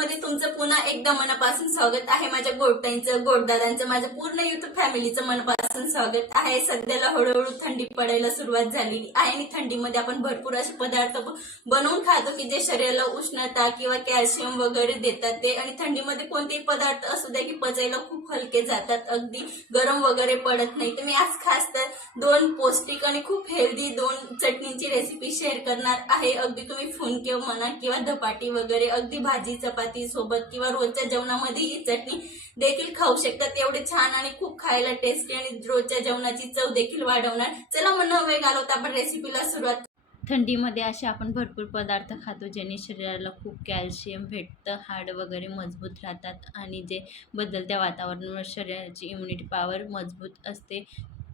मध्ये तुमचं पुन्हा एकदा मनापासून स्वागत आहे. माझ्या गोडताईंचं गोडदादांचं माझ्या पूर्ण युट्यूब फॅमिलीचं मनापासून स्वागत आहे. सध्याला हळूहळू थंडी पडायला सुरुवात झालेली आहे आणि थंडीमध्ये आपण भरपूर असे पदार्थ बनवून खातो की जे शरीराला उष्णता किंवा कॅल्शियम वगैरे देतात ते. आणि थंडीमध्ये कोणतेही पदार्थ असू द्या की पचायला खूप हलके जातात. अगदी गरम वगैरे पडत नाही. तर मी आज खास तर दोन पौष्टिक आणि खूप हेल्दी दोन चटणीची रेसिपी शेअर करणार आहे. अगदी तुम्ही फुनके म्हणा किंवा धपाटी वगैरे अगदी भाजी चपाती सोबत किंवा रोजच्या जेवणामध्ये ही चटणी देखील खाऊ शकतात. एवढे छान आणि खूप खायला टेस्टी आणि रोजच्या जेवणाची चव देखील वाढवणार. चला मग नवे वेळ घालवता आपण रेसिपीला सुरुवात थंडीमध्ये असे आपण भरपूर पदार्थ खातो ज्याने शरीराला खूप कॅल्शियम भेटतं हाड वगैरे मजबूत राहतात आणि जे बदलत्या वातावरणामुळे शरीराची इम्युनिटी पॉवर मजबूत असते.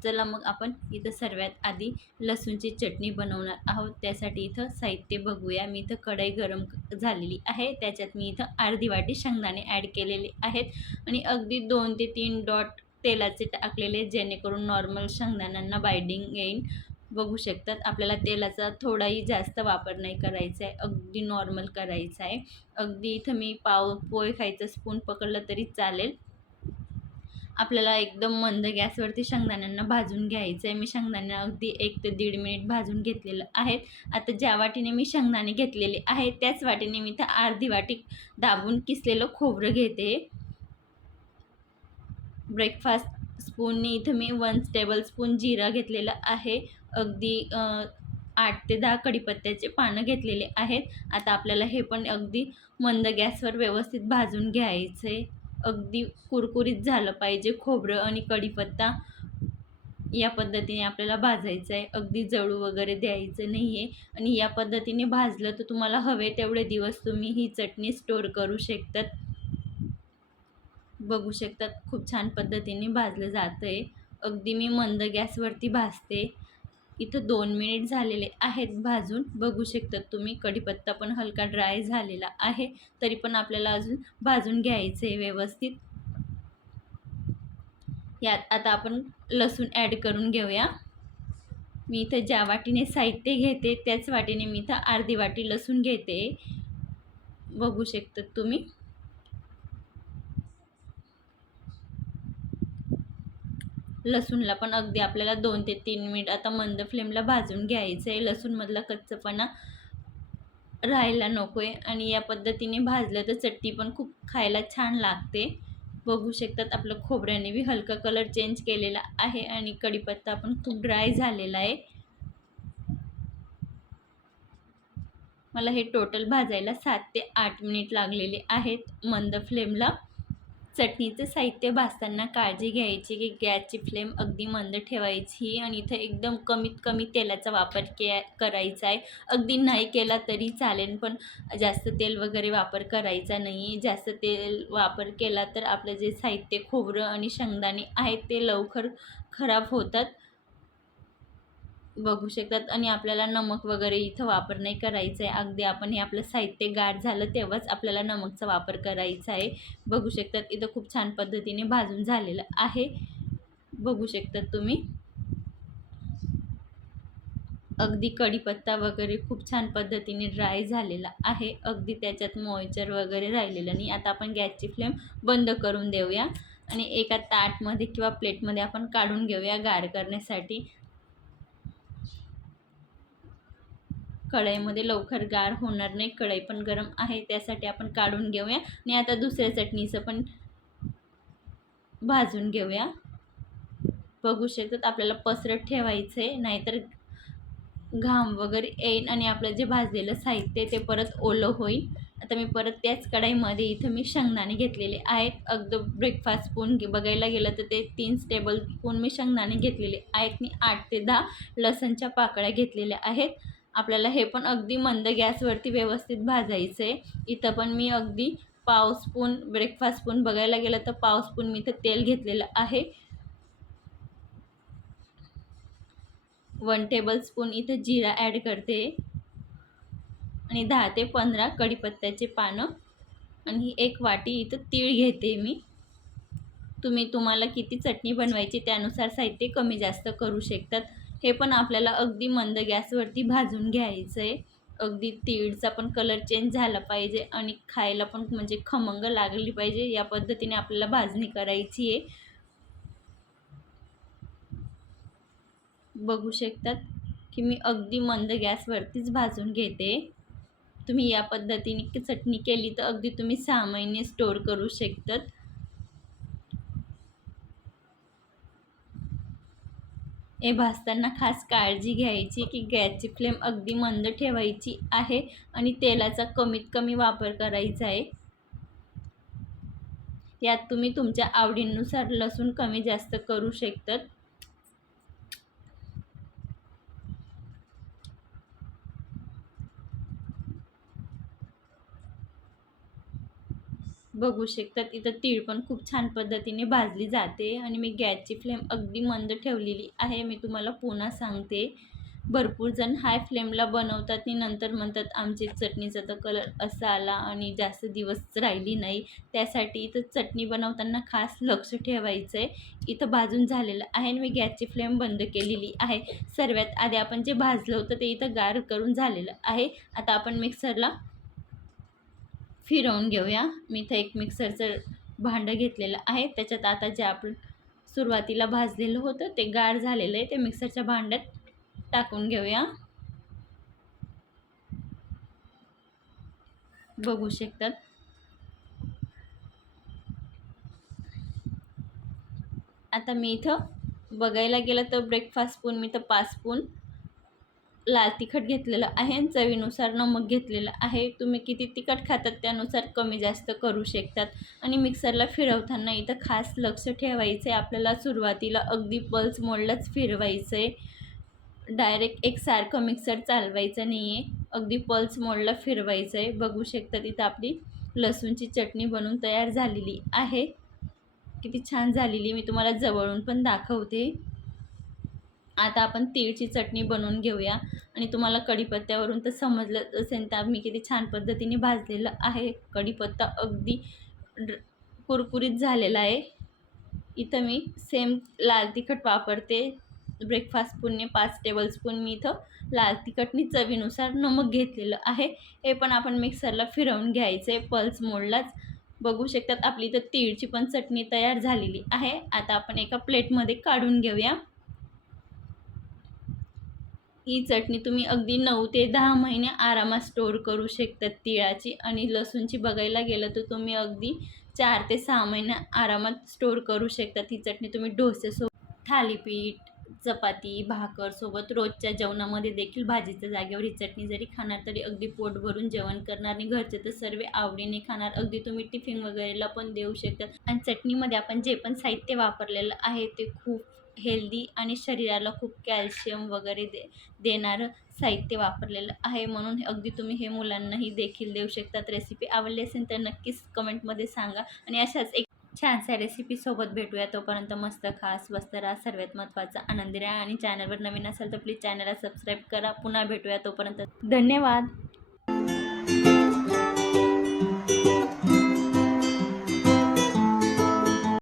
चला मग आपण इथं सर्वात आधी लसूणची चटणी बनवणार आहोत. त्यासाठी इथं साहित्य बघूया. मी इथं कढई गरम झालेली आहे. त्याच्यात मी इथं अर्धी वाटी शेंगदाणे ॲड केलेले आहेत. आणि अगदी दोन ते तीन डॉट तेलाचे टाकलेले जेणेकरून नॉर्मल शेंगदाण्यांना बायडिंग येईल. बघू शकतात. आपल्याला तेलाचा थोडाही जास्त वापर नाही करायचा आहे. अगदी नॉर्मल करायचा आहे. अगदी इथं मी पाव पोहे खायचं स्पून पकडलं तरी चालेल. आपल्याला एकदम मंद गॅसवरती शेंगदाण्यांना भाजून घ्यायचं आहे मी शेंगदाणे अगदी एक ते दीड मिनिट भाजून घेतलेलं आहे आता ज्या वाटीने मी शेंगदाणे घेतलेले आहे त्याच वाटीने मी तर अर्धी वाटी दाबून किसलेलं खोबरं घेते. ब्रेकफास्ट स्पूननी इथं मी वन टेबल स्पून जिरा घेतलेला आहे. अगदी आठ ते दहा कडीपत्त्याचे पानं घेतलेले आहेत. आता आपल्याला हे पण अगदी मंद गॅसवर व्यवस्थित भाजून घ्यायचं आहे अगदी कुरकुरीत झालं पाहिजे खोबरं आणि कढीपत्ता. या पद्धतीने आपल्याला भाजायचं आहे. अगदी जळू वगैरे द्यायचं नाही आहे आणि या पद्धतीने भाजलं तर तुम्हाला हवे तेवढे दिवस तुम्ही ही चटणी स्टोअर करू शकतात. बघू शकतात. खूप छान पद्धतीने भाजलं जातं आहे अगदी मी मंद गॅसवरती भाजते. इथं दोन मिनिट झालेले आहेत भाजून. बघू शकतात तुम्ही कढीपत्ता पण हलका ड्राय झालेला आहे. तरी पण आपल्याला अजून भाजून घ्यायचं आहे व्यवस्थित. यात आता आपण लसूण ॲड करून घेऊया. मी इथं ज्या वाटीने साहित्य घेते त्याच वाटीने मी इथं अर्धी वाटी लसूण घेते. बघू शकतात तुम्ही. लसूणला पण अगदी आपल्याला दोन ते तीन मिनिट आता मंद फ्लेमला भाजून घ्यायचं आहे लसूणमधला कच्चपणा राहायला नको आहे आणि या पद्धतीने भाजलं तर चटणी पण खूप खायला छान लागते. बघू शकतात आपलं खोबऱ्याने बी हलका कलर चेंज केलेला आहे आणि कढीपत्ता पण खूप ड्राय झालेला आहे. मला हे टोटल भाजायला सात ते आठ मिनिट लागलेले आहेत मंद फ्लेमला. चटणीचं साहित्य भाजताना काळजी घ्यायची की गॅसची फ्लेम अगदी मंद ठेवायची आणि इथं एकदम कमीत कमी तेलाचा वापर के करायचा आहे. अगदी नाही केला तरी चालेल पण जास्त तेल वगैरे वापर करायचा नाही. जास्त तेल वापर केला तर आपलं जे साहित्य खोबरं आणि शेंगदाणे आहेत ते लवकर खराब होतात. बघू शकतात आणि आपल्याला नमक वगैरे इथं वापर नाही करायचा आहे. अगदी आपण हे आपलं साहित्य गार झालं तेव्हाच आपल्याला नमकचा वापर करायचा आहे. बघू शकतात इथं खूप छान पद्धतीने भाजून झालेलं आहे. बघू शकतात तुम्ही. अगदी कढीपत्ता वगैरे खूप छान पद्धतीने ड्राय झालेला आहे. अगदी त्याच्यात मॉइचर वगैरे राहिलेलं नाही. आता आपण गॅसची फ्लेम बंद करून देऊया. आणि एका ताटमध्ये किंवा प्लेटमध्ये आपण काढून घेऊया गार करण्यासाठी. कढईमध्ये लवकर गार होणार नाही. कढई पण गरम आहे त्यासाठी आपण काढून घेऊया. आणि आता दुसऱ्या चटणीचं पण भाजून घेऊया. बघू शकतात आपल्याला पसरत ठेवायचं आहे नाहीतर घाम वगैरे येईन आणि आपलं जे भाजलेलं साहित्य ते परत ओलं होईल. आता मी परत त्याच कढाईमध्ये इथं मी शेंगदाणे घेतलेले आहेत. अगदी ब्रेकफास्ट स्पून बघायला गेलं तर ते तीन टेबल स्पून मी शेंगदाणे घेतलेले आहेत. मी आठ ते दहा लसणच्या पाकळ्या घेतलेल्या आहेत. आपल्याला हे पण अगदी मंद गॅसवरती व्यवस्थित भाजायचं आहे इथं पण मी अगदी पाव स्पून ब्रेकफास्ट स्पून बघायला गेलं तर पाव स्पून मी इथं तेल घेतलेलं आहे. वन टेबल स्पून इथं जिरा ॲड करते. आणि दहा ते पंधरा कढीपत्त्याचे पानं. आणि एक वाटी इथं तीळ घेते मी. तुम्ही तुम्हाला किती चटणी बनवायची त्यानुसार साहित्य कमी जास्त करू शकतात. हे पण आपल्याला अगदी मंद गॅसवरती भाजून घ्यायचं आहे अगदी तीळचा पण कलर चेंज झाला पाहिजे आणि खायला पण म्हणजे खमंग लागली पाहिजे या पद्धतीने आपल्याला भाजणी करायची आहे. बघू शकतात की मी अगदी मंद गॅसवरतीच भाजून घेते. तुम्ही या पद्धतीने चटणी केली तर अगदी तुम्ही सहा महिने स्टोर करू शकतात. हे भाजताना खास काळजी घ्यायची की गॅसची फ्लेम अगदी मंद ठेवायची आहे आणि तेलाचा कमीत कमी वापर करायचा आहे. यात तुम्ही तुमच्या आवडीनुसार लसूण कमी जास्त करू शकतात. बघू शकतात इथं तीळ पण खूप छान पद्धतीने भाजली जाते आणि मी गॅसची फ्लेम अगदी मंद ठेवलेली आहे. मी तुम्हाला पुन्हा सांगते. भरपूर जण हाय फ्लेमला बनवतात आणि नंतर म्हणतात आमची चटणीचा तर कलर असा आला आणि जास्त दिवस राहिली नाही. त्यासाठी इथं चटणी बनवताना खास लक्ष ठेवायचं आहे इथं भाजून झालेलं आहे आणि मी गॅसची फ्लेम बंद केलेली आहे. सर्वात आधी आपण जे भाजलं होतं ते इथं गार करून झालेलं आहे. आता आपण मिक्सरला फिरवून घेऊया. मी इथं एक मिक्सरचं भांडं घेतलेलं आहे. त्याच्यात आता जे आपण सुरुवातीला भाजलेलं होतं ते गार झालेलं आहे. ते मिक्सरच्या भांड्यात टाकून घेऊया. बघू शकतात. आता मी इथं बघायला गेलं तर ब्रेकफास्ट स्पून मी तर पाच स्पून लाल तिखट घेतलेलं आहे आणि चवीनुसार नमक घेतलेलं आहे. तुम्ही किती तिखट खातात त्यानुसार कमी जास्त करू शकतात. आणि मिक्सरला फिरवताना इथं खास लक्ष ठेवायचं आहे आपल्याला सुरुवातीला अगदी पल्स मोडलाच फिरवायचं आहे डायरेक्ट एकसारखं मिक्सर चालवायचं नाही आहे अगदी पल्स मोडला फिरवायचं आहे बघू शकता तिथं आपली लसूणची चटणी बनवून तयार झालेली आहे. किती छान झालेली मी तुम्हाला जवळून पण दाखवते. आता आपण तीळची चटणी बनवून घेऊया. आणि तुम्हाला कढीपत्त्यावरून तर समजलं असेल तर मी किती छान पद्धतीने भाजलेलं आहे. कढीपत्ता अगदी कुरकुरीत झालेला आहे. इथं मी सेम लाल तिखट वापरते. ब्रेकफास्ट स्पूनने पाच टेबलस्पून मी इथं लाल तिखटनी चवीनुसार नमक घेतलेलं आहे. हे पण आपण मिक्सरला फिरवून घ्यायचं आहे पल्स मोडलाच. बघू शकतात आपली इथं तीळची पण चटणी तयार झालेली आहे. आता आपण एका प्लेटमध्ये काढून घेऊया. ही चटणी तुम्ही अगदी नऊ ते दहा महिने आरामात स्टोअर करू शकतात तिळाची आणि लसूणची. बघायला गेलं तर तुम्ही अगदी चार ते सहा महिने आरामात स्टोअर करू शकतात ही चटणी तुम्ही डोसेसोबत थालीपीठ चपाती भाकर सोबत रोजच्या जेवणामध्ये देखील भाजीच्या जागेवर ही चटणी जरी खाणार तरी अगदी पोट भरून जेवण करणार आणि घरचे तर सर्व आवडीने खाणार. अगदी तुम्ही टिफिन वगैरेला पण देऊ शकतात आणि चटणीमध्ये आपण जे पण साहित्य वापरलेलं आहे ते खूप हेल्दी आणि शरीराला खूप कॅल्शियम वगैरे दे देणारं साहित्य वापरलेलं आहे म्हणून अगदी तुम्ही हे मुलांनाही देखील देऊ शकतात रेसिपी आवडली असेल तर नक्कीच कमेंटमध्ये सांगा. आणि अशाच एक छानशा रेसिपीसोबत भेटूया. तोपर्यंत मस्त खास स्वस्त राहा. सर्वात महत्त्वाचा आनंदी राहा. आणि चॅनलवर नवीन असेल तर प्लीज चॅनलला सबस्क्राईब करा. पुन्हा भेटूया तोपर्यंत. धन्यवाद.